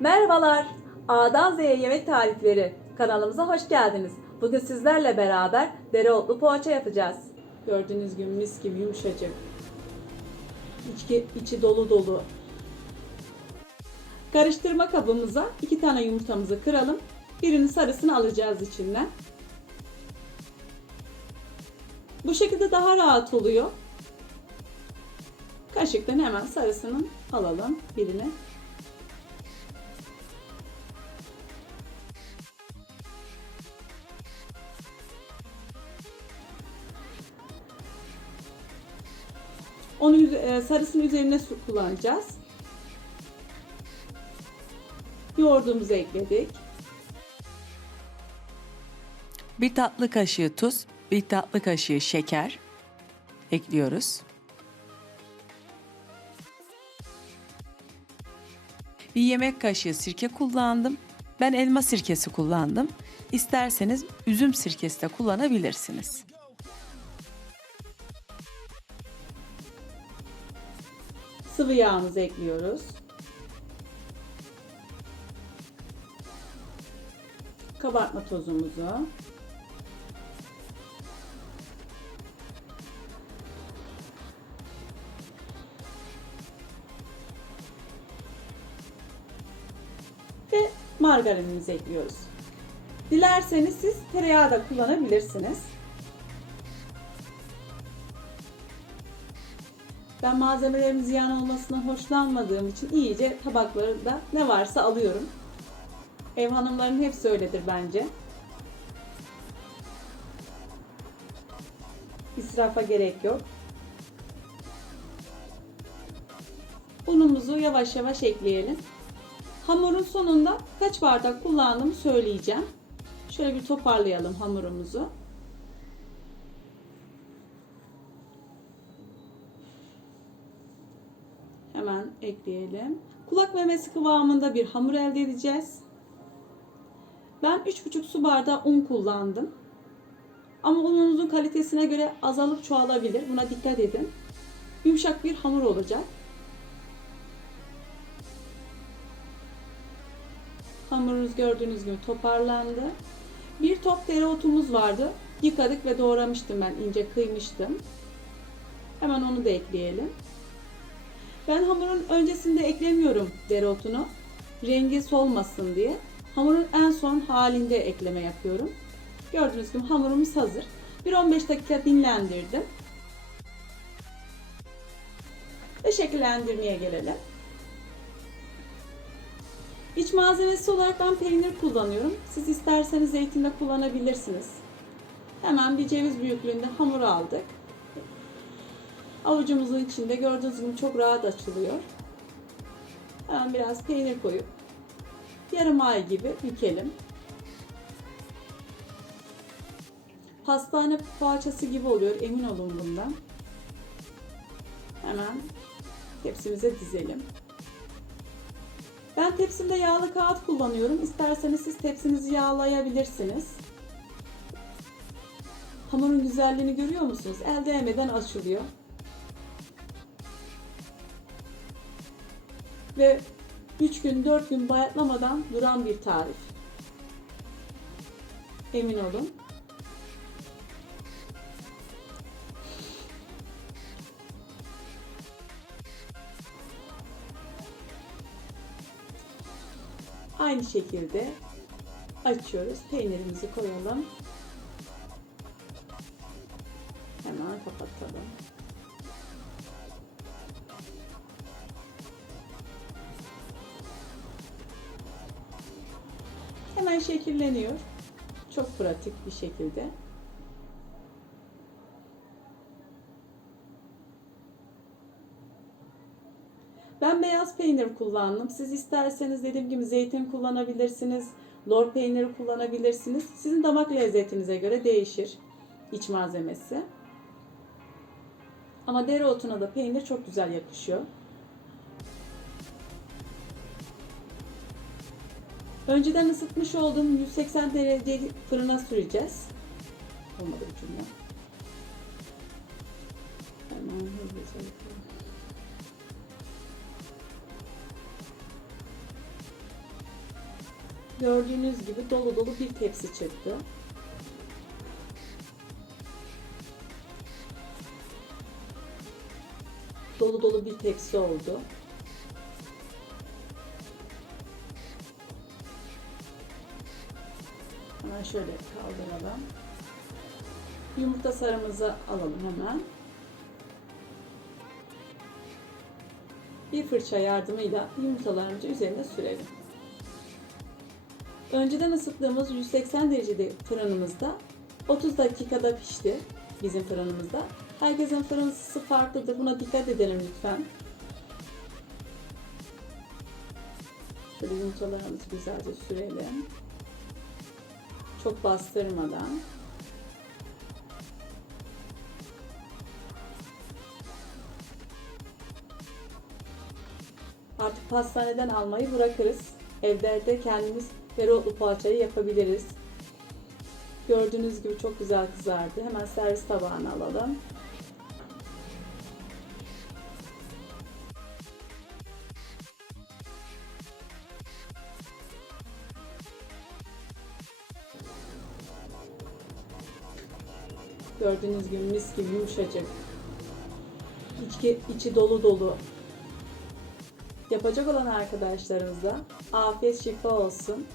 Merhabalar. A'dan Z'ye yemek tarifleri kanalımıza hoş geldiniz. Bugün sizlerle beraber dereotlu poğaça yapacağız. Gördüğünüz gibi mis gibi yumuşacık. İçi, içi dolu dolu. Karıştırma kabımıza iki tane yumurtamızı kıralım. Birinin sarısını alacağız içinden. Bu şekilde daha rahat oluyor. Kaşıktan hemen sarısını alalım birini. Onu e, sarısının üzerine su kullanacağız. Yoğurdumuzu ekledik. Bir tatlı kaşığı tuz, bir tatlı kaşığı şeker ekliyoruz. Bir yemek kaşığı sirke kullandım. Ben elma sirkesi kullandım. İsterseniz üzüm sirkesi de kullanabilirsiniz. Sıvı yağımızı ekliyoruz. Kabartma tozumuzu. Ve margarinimizi ekliyoruz. Dilerseniz siz tereyağı da kullanabilirsiniz. Ben malzemelerin ziyan olmasından hoşlanmadığım için iyice tabaklarında ne varsa alıyorum. Ev hanımlarının hepsi öyledir bence. İsrafa gerek yok. Unumuzu yavaş yavaş ekleyelim. Hamurun sonunda kaç bardak kullandığımı söyleyeceğim. Şöyle bir toparlayalım hamurumuzu. Hemen ekleyelim. Kulak memesi kıvamında bir hamur elde edeceğiz. Ben 3,5 su bardağı un kullandım. Ama ununuzun kalitesine göre azalıp çoğalabilir. Buna dikkat edin. Yumuşak bir hamur olacak. Hamurunuz gördüğünüz gibi toparlandı. Bir top dereotumuz vardı. Yıkadık ve doğramıştım ben. ince kıymıştım. Hemen onu da ekleyelim. Ben hamurun öncesinde eklemiyorum dereotunu. Rengi solmasın diye. Hamurun en son halinde ekleme yapıyorum. Gördüğünüz gibi hamurumuz hazır. Bir 15 dakika dinlendirdim. Ve şekillendirmeye gelelim. İç malzemesi olarak ben peynir kullanıyorum. Siz isterseniz zeytin de kullanabilirsiniz. Hemen bir ceviz büyüklüğünde hamur aldık. Avucumuzun içinde gördüğünüz gibi çok rahat açılıyor. Hemen biraz peynir koyup yarım ay gibi bükelim. Pastane poğaçası gibi oluyor emin olun bundan. Hemen tepsimize dizelim. Ben tepsimde yağlı kağıt kullanıyorum. İsterseniz siz tepsinizi yağlayabilirsiniz. Hamurun güzelliğini görüyor musunuz? El değmeden açılıyor. Ve 3 gün 4 gün bayatlamadan duran bir tarif. Emin olun. Aynı şekilde açıyoruz. Peynirimizi koyalım. Hemen kapatalım. Şekilleniyor. Çok pratik bir şekilde. Ben beyaz peynir kullandım. Siz isterseniz dediğim gibi zeytin kullanabilirsiniz. Lor peyniri kullanabilirsiniz. Sizin damak lezzetinize göre değişir iç malzemesi. Ama dereotuna da peynir çok güzel yakışıyor. Önceden ısıtmış olduğum 180 derece fırına süreceğiz. Olmadı bu cümle. Gördüğünüz gibi dolu dolu bir tepsi çıktı. Dolu dolu bir tepsi oldu. Şöyle kaldıralım. Yumurta sarımızı alalım hemen. Bir fırça yardımıyla yumurtalarımızı üzerine sürelim. Önceden ısıttığımız 180 derecede fırınımızda 30 dakikada pişti bizim fırınımızda. Herkesin fırın ısısı farklıdır. Buna dikkat edelim lütfen. Şöyle yumurtalarımızı güzelce sürelim. Çok bastırmadan. Artık pastaneden almayı bırakırız. Evde de kendimiz dereotlu poğaçayı yapabiliriz. Gördüğünüz gibi çok güzel kızardı. Hemen servis tabağına alalım. Gördüğünüz gibi mis gibi yumuşacık. İçi, içi dolu dolu. Yapacak olan arkadaşlarımıza afiyet şifa olsun.